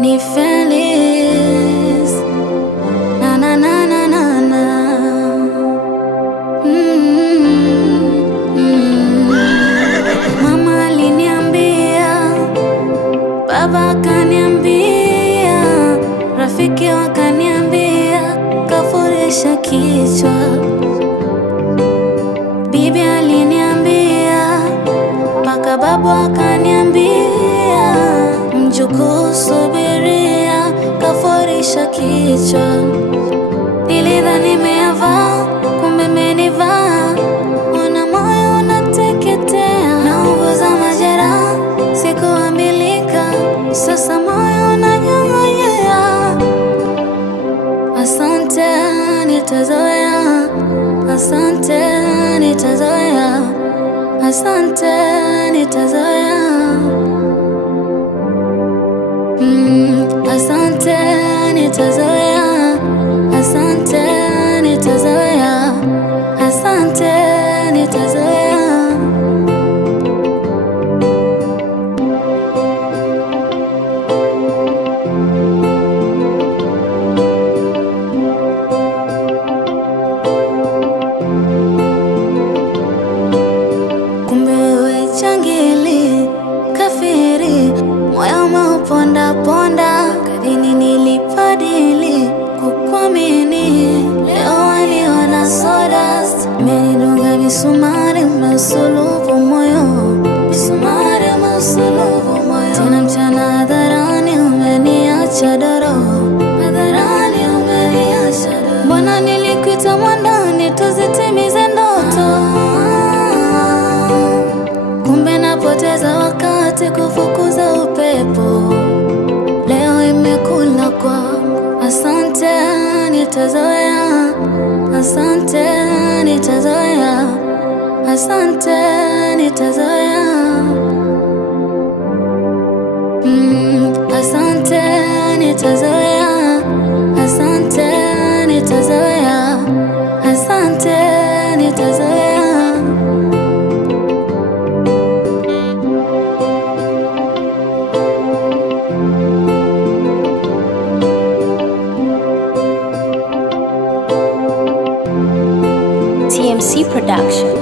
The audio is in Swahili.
Ni feliz, na na na na na na. Mama aliniambia, baba kaniambia, rafiki wakaniambia, kafurisha kichwa. Bibi aliniambia, paka babu akaniambia, mjukuu subiria, kafurisha kichwa. Nilidhani nimeyavaa, kumbe menivaa. Una moyo unateketea, naunguza majeraha, sikuambilika, sasa moyo unanyong'onyea. Asante nitazoea, asante nitazoea, asante nitazoea. Asante nitazoea, asante nitazoea, asante nitazoea. Kumbe wewe changili, kafiri, moyo umeuponda ponda, kadini nilipadili kukuamini. Leo waliona sawdust, menidunga misumari, umesulubu moyo, misumari umesulubu moyo. Tena mchana hadharani umeniacha doro, hadharani umeniacha doro. Mbona nilikuita mwandani tuzitimize ndoto, kumbe napoteza wakati kufukuza upepo. Leo imekula kwangu, asante nitazoea, asante nitazoea, asante nitazoea. Asante nitazoea, asante nitazoea, asante nitazoea. TMC Production.